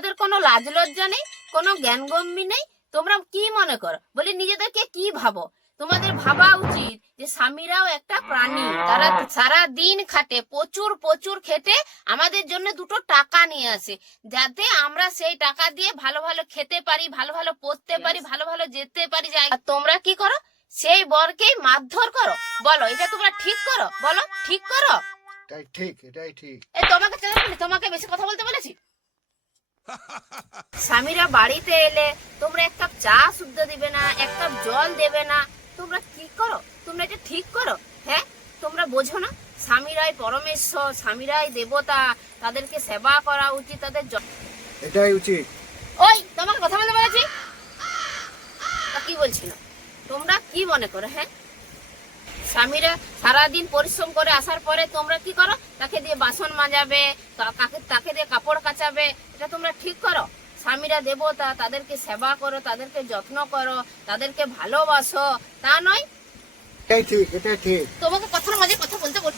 তোমাদের কোনো লাজ লজ্জা নেই কোনো জ্ঞানগম্যি নেই? তোমরা কি মনে করো? বলি নিজেদেরকে কি ভাবো? তোমাদের ভাবা উচিত যে স্বামীরাও একটা প্রাণী। তারা সারা দিন খাটে প্রচুর প্রচুর খেটে আমাদের জন্য দুটো টাকা নিয়ে আসে। যাতে আমরা সেই টাকা দিয়ে ভালো ভালো খেতে পারি ভালো ভালো পড়তে পারি ভালো ভালো যেতে পারি যাই। আর তোমরা কি করো? সেই বরকেই মারধর করো। বলো এটা তোমরা ঠিক করো? বলো ঠিক করো? এটাই ঠিক এটাই ঠিক। তোমাকে তোমাকে বেশি কথা বলতে বলেছি? স্বামীরা বাড়িতে এলে তোমরা এক কাপ চা শুদ্ধ দিবে না এক কাপ জল দেবে না। তোমরা কি করো? তোমরা এটা ঠিক করো? হ্যাঁ? তোমরা বোঝো না? স্বামীরাই পরমেশ্বর স্বামীরাই দেবতা তাদেরকে সেবা করা উচিত তাদের এটাই উচিত। ওই তোমাকে কথা বলতে বলেছি? কি বলছিল? তোমরা কি মনে করো হ্যাঁ? স্বামীরা সারাদিন পরিশ্রম করে আসার পরে তোমরা কি করো? তাকে দিয়ে বাসন মাজাবে তাকে তাকে দিয়ে কাপড় কাচাবে এটা তোমরা ঠিক করো। স্বামীরা দেবতা তাদেরকে সেবা করো তাদেরকে যত্ন করো তাদেরকে ভালোবাসো। তা নয়। এটাই ঠিক এটাই ঠিক। তোমাকে কথার মাঝে কথা বলতে বল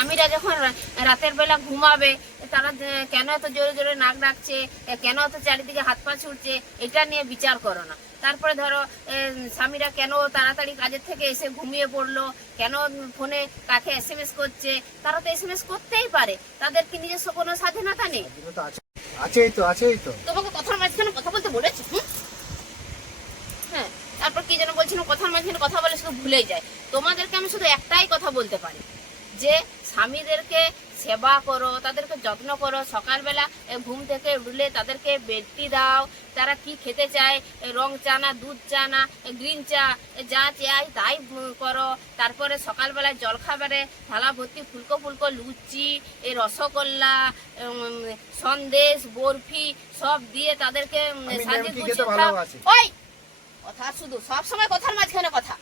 স্বামীরা যখন রাতের বেলা ঘুমাবে তারা কেন এত জোরে জোরে নাক ডাকছে কেন এত চারিদিকে হাত পা ছুটছে এটা নিয়ে বিচার করো না। তারপরে ধরো স্বামীরা কেন তাড়াতাড়ি কাজের থেকে এসে ঘুমিয়ে পড়ল? কেন ফোনে কাকে এস এম এস করছে? তারা তো এস এম এস করতেই পারে। তাদের কি নিজস্ব কোনো স্বাধীনতা নেই? আছেই তো আছেই তো। তোমাকে কথার মাঝখানে কথা বলতে বলেছি হ্যাঁ তারপর কি যেন বলছিলাম কথার মাঝখানে কথা বলে শুধু ভুলে যায়। তোমাদেরকে আমি শুধু একটাই কথা বলতে পারি। যে স্বামীদেরকে সেবা করো তাদেরকে যত্ন করো সকালবেলা ঘুম থেকে উঠলে তাদেরকে বেডটি দাও। তারা কি খেতে চায়? রং চা না দুধ চা না গ্রিন চা যা চাই তাই করো। তারপরে সকালবেলায় জলখাবারে থালা ভর্তি ফুলকো ফুলকো লুচি রসগোল্লা সন্দেশ বরফি সব দিয়ে তাদেরকে সাজিয়ে। ওই! কথা শুধু সবসময় কথার মাঝখানে কথা।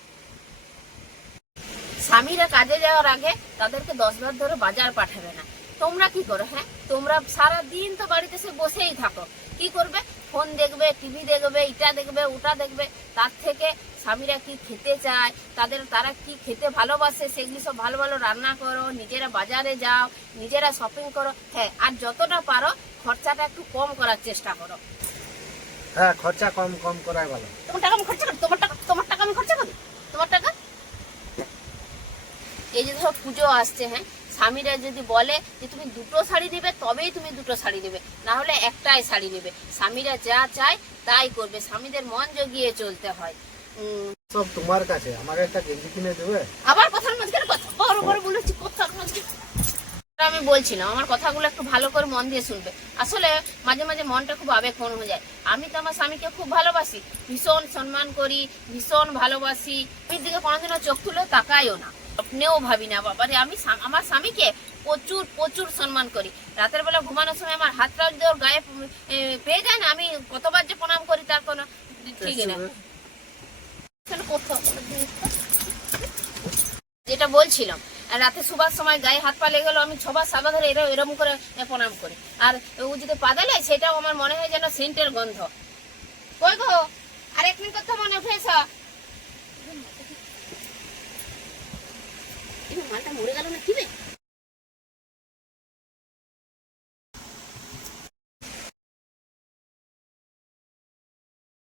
স্বামীরা কাজে যাওয়ার আগে তাদেরকে দশ বার ধরে বাজার পাঠাবে না। তোমরা কি করো হ্যাঁ? তোমরা সারা দিন তো বাড়িতে সে বসেই থাকো। কি করবে? ফোন দেখবে টিভি দেখবে ইটা দেখবে ওটা দেখবে। তার থেকে স্বামীরা কি খেতে চায় তাদের তারা কি খেতে ভালোবাসে সেগুলি সব ভালো ভালো রান্না করো নিজেরা বাজারে যাও নিজেরা শপিং করো। হ্যাঁ আর যতটা পারো খরচাটা একটু কম করার চেষ্টা করো। হ্যাঁ খরচা কম কম করাই ভালো। তোমার টাকা আমি খরচা করি? তোমার টাকা তোমার টাকা আমি খরচা করি? তোমার টাকা? এই যে ধরো পুজো আসছে হ্যাঁ? স্বামীরা যদি বলে যে তুমি দুটো শাড়ি নেবে তবেই তুমি দুটো শাড়ি নেবে। না হলে একটাই শাড়ি নেবে। স্বামীরা যা চায় তাই করবে। স্বামীদের মন জগিয়ে চলতে হয়। সব তোমার কাছে। আমাকে একটা গেঞ্জি কিনে দেবে? আবার কথার মাঝখানে কথা বড় বড় বলেছি কথার মাঝখানে। আমি বলছিলাম আমার কথাগুলো একটু ভালো করে মন দিয়ে শুনবে। আসলে মাঝে মাঝে মনটা খুব আবেগপূর্ণ হয়ে যায়। আমি তো আমার স্বামীকে খুব ভালোবাসি। ভীষণ সম্মান করি ভীষণ ভালোবাসি। আমি দিকে কোনোদিনও চোখ তুলেও তাকাইও না। স্বপ্নেও ভাবি না বাবারে আমি আমার স্বামীকে প্রচুর প্রচুর সম্মান করি। রাতের বেলা ঘুমানোর সময় আমার হাতটা যদি ওর গায়ে পেয়ে যায় না? আমি কতবার যে প্রণাম করি তার কোনো ঠিক না যেটা বলছিলাম আর রাতে শোবার সময় গায়ে হাত পা লেগে গেলো আমি ছবার সাদা ধরে এরম এরম করে প্রণাম করি। আর ও যদি পাদালে সেটাও আমার মনে হয় যেন সেন্টের গন্ধ। কই গো? আর এক মিনিট কথা মনে উঠেছ মালটা মরে গেল না কিবে